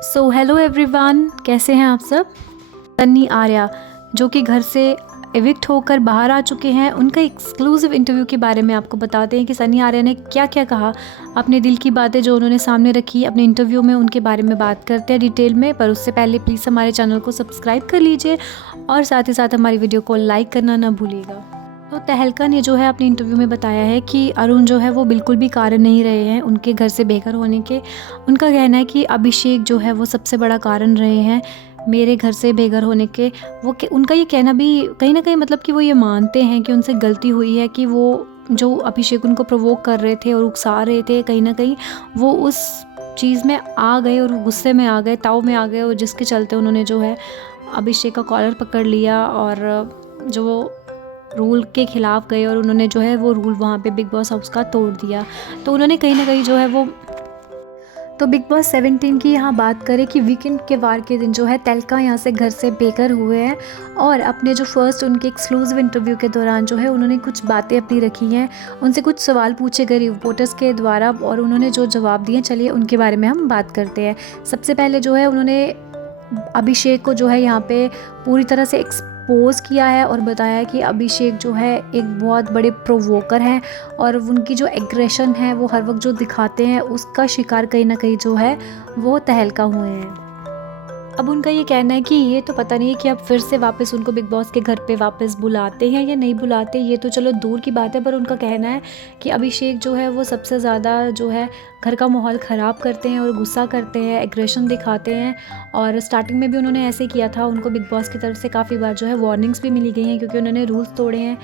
So hello everyone, कैसे हैं आप सब। सन्नी आर्या जो कि घर से एविक्ट होकर बाहर आ चुके हैं, उनका एक्सक्लूसिव इंटरव्यू के बारे में आपको बताते हैं कि सन्नी आर्या ने क्या क्या कहा, अपने दिल की बातें जो उन्होंने सामने रखी अपने इंटरव्यू में, उनके बारे में बात करते हैं डिटेल में। पर उससे पहले प्लीज़ हमारे चैनल को सब्सक्राइब कर लीजिए और साथ ही साथ हमारी वीडियो को लाइक करना ना भूलिएगा। तो तहलका ने जो है अपने इंटरव्यू में बताया है कि अरुण जो है वो बिल्कुल भी कारण नहीं रहे हैं उनके घर से बेघर होने के। उनका कहना है कि अभिषेक जो है वो सबसे बड़ा कारण रहे हैं मेरे घर से बेघर होने के। उनका ये कहना भी कहीं ना कहीं मतलब कि वो ये मानते हैं कि उनसे गलती हुई है, कि वो जो अभिषेक उनको प्रोवोक कर रहे थे और उकसा रहे थे, कहीं ना कहीं वो उस चीज़ में आ गए और गुस्से में आ गए, ताव में आ गए, और जिसके चलते उन्होंने जो है अभिषेक का कॉलर पकड़ लिया और जो रूल के ख़िलाफ़ गए और उन्होंने जो है वो रूल वहाँ पे बिग बॉस हाउस का तोड़ दिया। तो उन्होंने कहीं ना कहीं जो है वो तो बिग बॉस 17 की यहाँ बात करें कि वीकेंड के वार के दिन जो है तहलका यहाँ से घर से बेघर हुए हैं और अपने जो फर्स्ट उनके एक्सक्लूसिव इंटरव्यू के दौरान जो है उन्होंने कुछ बातें अपनी रखी हैं। उनसे कुछ सवाल पूछे गए रिपोर्टर्स के द्वारा और उन्होंने जो जवाब दिए, चलिए उनके बारे में हम बात करते हैं। सबसे पहले जो है उन्होंने अभिषेक को जो है यहाँ पे पूरी तरह से एक्सपोज किया है और बताया है कि अभिषेक जो है एक बहुत बड़े प्रोवोकर हैं और उनकी जो एग्रेशन है वो हर वक्त जो दिखाते हैं उसका शिकार कहीं ना कहीं जो है वो तहलका हुए हैं। अब उनका ये कहना है कि ये तो पता नहीं है कि अब फिर से वापस उनको बिग बॉस के घर पे वापस बुलाते हैं या नहीं बुलाते, ये तो चलो दूर की बात है। पर उनका कहना है कि अभिषेक जो है वो सबसे ज़्यादा जो है घर का माहौल ख़राब करते हैं और गुस्सा करते हैं, एग्रेशन दिखाते हैं। और स्टार्टिंग में भी उन्होंने ऐसे किया था, उनको बिग बॉस की तरफ से काफ़ी बार जो है वार्निंग्स भी मिली गई हैं क्योंकि उन्होंने रूल्स तोड़े हैं।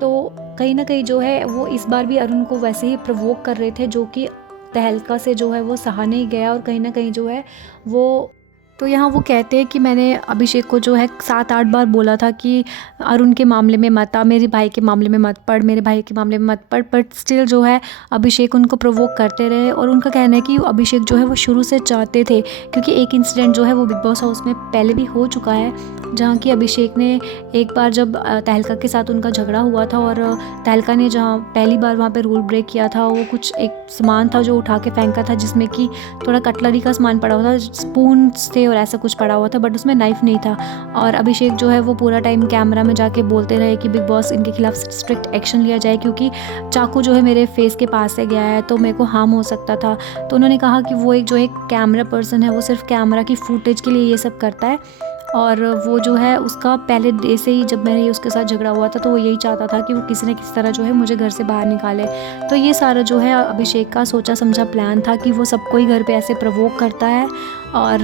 तो कहीं ना कहीं जो है वो इस बार भी अरुण को वैसे ही प्रवोक कर रहे थे, जो कि तहलका से जो है वो सहा नहीं गया और कहीं ना कहीं जो है वो तो यहाँ वो कहते हैं कि मैंने अभिषेक को जो है 7-8 बार बोला था कि अरुण के मामले में मत आ, मेरे भाई के मामले में मत पड़, मेरे भाई के मामले में मत पड़, बट स्टिल जो है अभिषेक उनको प्रोवोक करते रहे। और उनका कहना है कि अभिषेक जो है वो शुरू से चाहते थे, क्योंकि एक इंसिडेंट जो है वो बिग बॉस हाउस में पहले भी हो चुका है, जहाँ की अभिषेक ने एक बार जब तहलका के साथ उनका झगड़ा हुआ था और तहलका ने जहाँ पहली बार वहाँ पे रूल ब्रेक किया था, वो कुछ एक सामान था जो उठा के फेंका था जिसमें कि थोड़ा कटलरी का सामान पड़ा हुआ था, स्पून्स थे और ऐसा कुछ पड़ा हुआ था, बट उसमें नाइफ नहीं था। और अभिषेक जो है वो पूरा टाइम कैमरा में जाके बोलते रहे कि बिग बॉस इनके खिलाफ स्ट्रिक्ट एक्शन लिया जाए, क्योंकि चाकू जो है मेरे फेस के पास से गया है तो मेरे को हार्म हो सकता था। तो उन्होंने कहा कि वो एक कैमरा पर्सन है, वो सिर्फ कैमरा की फुटेज के लिए ये सब करता है और वो जो है उसका पहले डे से ही जब मैंने उसके साथ झगड़ा हुआ था तो वो यही चाहता था कि वो किसी न किसी तरह जो है मुझे घर से बाहर निकाले। तो ये सारा जो है अभिषेक का सोचा समझा प्लान था कि वो सबको ही घर पे ऐसे प्रवोक करता है और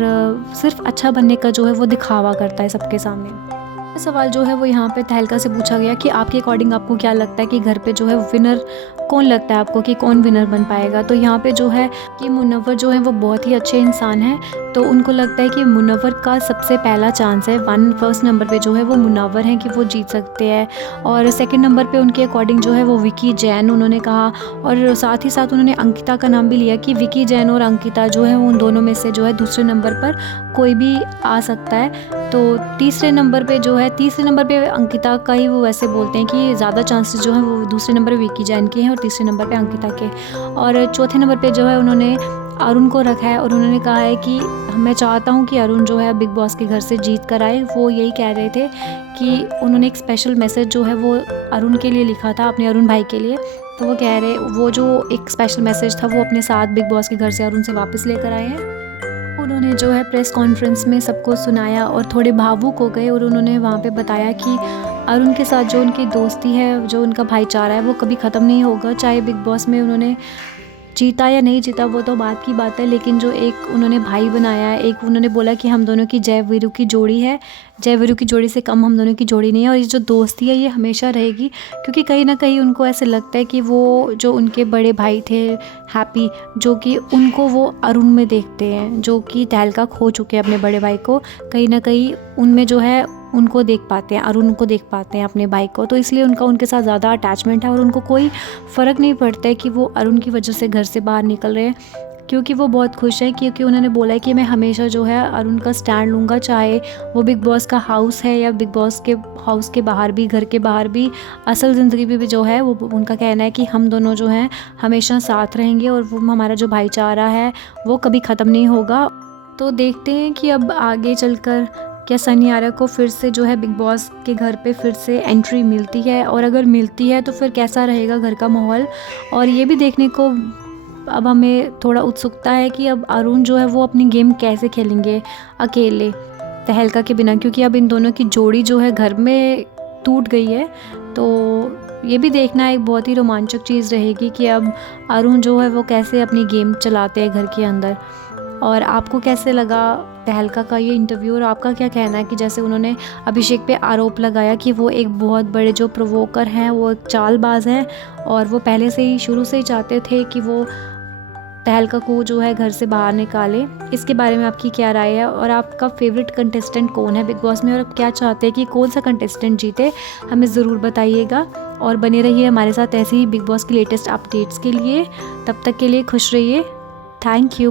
सिर्फ अच्छा बनने का जो है वो दिखावा करता है सबके सामने। सवाल जो है वो यहाँ पे तहलका से पूछा गया कि आपके अकॉर्डिंग आपको क्या लगता है कि घर पे जो है विनर कौन लगता है आपको, कि कौन विनर बन पाएगा। तो यहाँ पे जो है कि मुनव्वर जो है वो बहुत ही अच्छे इंसान हैं, तो उनको लगता है कि मुनव्वर का सबसे पहला चांस है। फर्स्ट नंबर पे जो है वो मुनव्वर हैं कि वो जीत सकते हैं, और सेकंड नंबर पे उनके अकॉर्डिंग जो है वो विकी जैन उन्होंने कहा, और साथ ही साथ उन्होंने अंकिता का नाम भी लिया कि विकी जैन और अंकिता जो है उन दोनों में से जो है दूसरे नंबर पर कोई भी आ सकता है। तो तीसरे नंबर पे अंकिता का ही वो वैसे बोलते हैं कि ज़्यादा चांसेस जो हैं वो दूसरे नंबर पे विकी जैन के हैं और तीसरे नंबर पे अंकिता के। और चौथे नंबर पे जो है उन्होंने अरुण को रखा है और उन्होंने कहा है कि मैं चाहता हूँ कि अरुण जो है बिग बॉस के घर से जीत कर आए। वो यही कह रहे थे कि उन्होंने एक स्पेशल मैसेज जो है वो अरुण के लिए लिखा था, अपने अरुण भाई के लिए। तो वो कह रहे वो जो एक स्पेशल मैसेज था वो अपने साथ बिग बॉस के घर से अरुण से वापस लेकर आए हैं। उन्होंने जो है प्रेस कॉन्फ्रेंस में सबको सुनाया और थोड़े भावुक हो गए और उन्होंने वहाँ पे बताया कि अरुण के साथ जो उनकी दोस्ती है, जो उनका भाईचारा है, वो कभी ख़त्म नहीं होगा। चाहे बिग बॉस में उन्होंने जीता या नहीं जीता वो तो बात की बात है, लेकिन जो एक उन्होंने भाई बनाया है, एक उन्होंने बोला कि हम दोनों की जय वीरू की जोड़ी है, जय वीरू की जोड़ी से कम हम दोनों की जोड़ी नहीं है, और ये जो दोस्ती है ये हमेशा रहेगी। क्योंकि कहीं ना कहीं उनको ऐसे लगता है कि वो जो उनके बड़े भाई थे हैप्पी, जो कि उनको वो अरुण में देखते हैं, जो कि तहलका खो चुके हैं अपने बड़े भाई को, कहीं ना कहीं उनमें जो है उनको देख पाते हैं, अरुण को देख पाते हैं अपने भाई को, तो इसलिए उनका उनके साथ ज़्यादा अटैचमेंट है और उनको कोई फ़र्क नहीं पड़ता है कि वो अरुण की वजह से घर से बाहर निकल रहे हैं, क्योंकि वो बहुत खुश हैं। क्योंकि उन्होंने बोला है कि मैं हमेशा जो है अरुण का स्टैंड लूँगा, चाहे वो बिग बॉस का हाउस है या बिग बॉस के हाउस के बाहर भी, घर के बाहर भी, असल ज़िंदगी में भी जो है वो उनका कहना है कि हम दोनों जो हैं हमेशा साथ रहेंगे और वो हमारा जो भाईचारा है वो कभी ख़त्म नहीं होगा। तो देखते हैं कि अब आगे चलकर क्या सनी आर्या को फिर से जो है बिग बॉस के घर पे फिर से एंट्री मिलती है, और अगर मिलती है तो फिर कैसा रहेगा घर का माहौल। और ये भी देखने को अब हमें थोड़ा उत्सुकता है कि अब अरुण जो है वो अपनी गेम कैसे खेलेंगे अकेले तहलका के बिना, क्योंकि अब इन दोनों की जोड़ी जो है घर में टूट गई है। तो ये भी देखना एक बहुत ही रोमांचक चीज़ रहेगी कि अब अरुण जो है वो कैसे अपनी गेम चलाते हैं घर के अंदर। और आपको कैसे लगा तहलका का ये इंटरव्यू, और आपका क्या कहना है कि जैसे उन्होंने अभिषेक पे आरोप लगाया कि वो एक बहुत बड़े जो प्रोवोकर हैं, वो एक चालबाज हैं, और वो पहले से ही शुरू से ही चाहते थे कि वो तहलका को जो है घर से बाहर निकाले। इसके बारे में आपकी क्या राय है, और आपका फेवरेट कंटेस्टेंट कौन है बिग बॉस में, और आप क्या चाहते हैं कि कौन सा कंटेस्टेंट जीते, हमें ज़रूर बताइएगा। और बने रहिए हमारे साथ ऐसे ही बिग बॉस की लेटेस्ट अपडेट्स के लिए। तब तक के लिए खुश रहिए। Thank you.